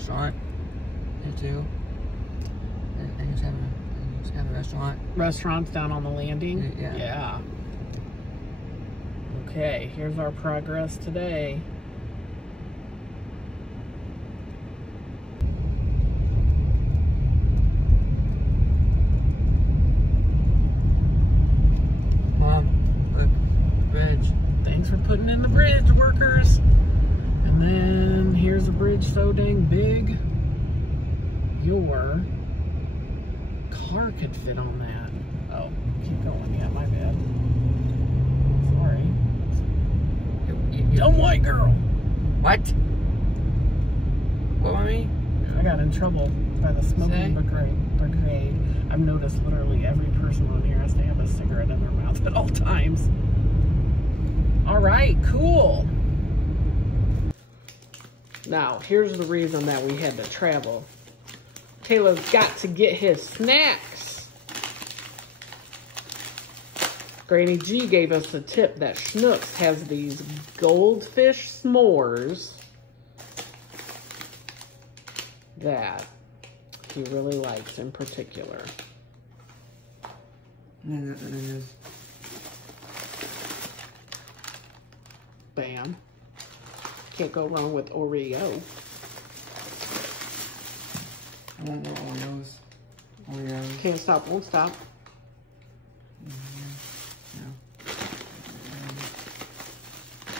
restaurant there too. I just have a restaurant. Restaurants down on the landing? Yeah. Yeah. Okay, here's our progress today. Thanks for putting in the bridge, workers. And then here's a bridge so dang big, your car could fit on that. Oh, keep going. Yeah, my bad. Sorry. Dumb white girl. What? What, mommy? I got in trouble by the smoking brigade. I've noticed literally every person on here has to have a cigarette in their mouth at all times. All right, cool. Now, here's the reason that we had to travel. Taylor's got to get his snacks. Granny G gave us a tip that Schnucks has these goldfish s'mores that he really likes in particular. And then there's... Bam. Can't go wrong with Oreo. I want more Oreos. Oreos. Can't stop, won't stop.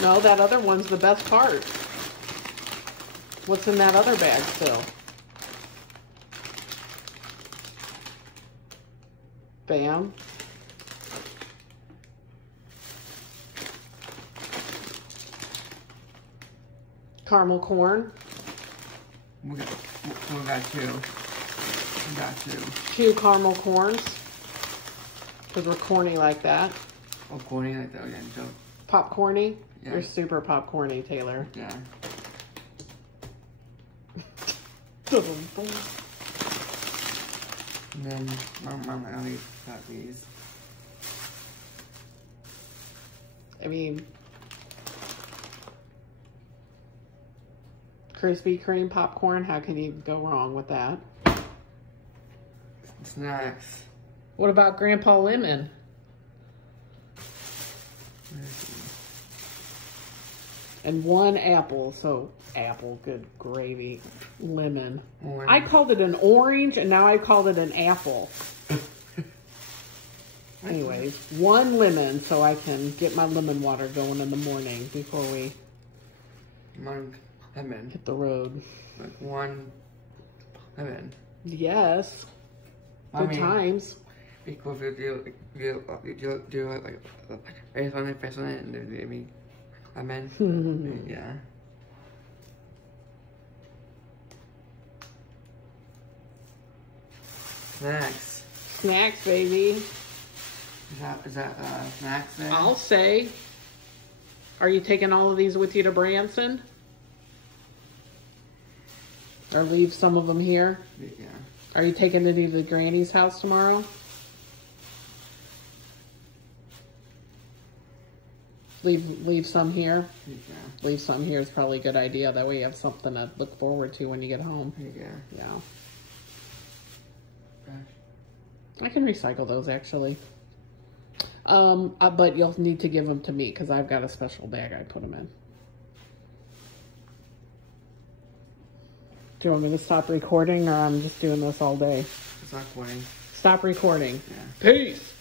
No, that other one's the best part. What's in that other bag still? Bam. Caramel corn. We got two. We got two. Two caramel corns. Because we're corny like that. Oh, corny like that. Yeah, so. Popcorny? Yeah. You're super popcorny, Taylor. Yeah. And then, Mom, I only got these. I mean, Krispy Kreme popcorn, how can you go wrong with that? Snacks. What about Grandpa Lemon? And one apple, so apple, good gravy, lemon. Orange. I called it an orange, and now I called it an apple. Anyways, one lemon, so I can get my lemon water going in the morning before we One lemon. hit the road. Like one lemon. Yes. Good times. Because you do like face on it, and then I mean, lemon. Yeah. Snacks. Snacks, baby. Is that snacks there? I'll say. Are you taking all of these with you to Branson? Or leave some of them here? Yeah. Are you taking it to Granny's house tomorrow? Leave some here? Yeah. Leave some here is probably a good idea. That way you have something to look forward to when you get home. Yeah. Yeah. Gosh. I can recycle those actually. But you'll need to give them to me because I've got a special bag I put them in. Do you want me to stop recording or I'm just doing this all day? It's not recording. Stop recording. Yeah. Peace.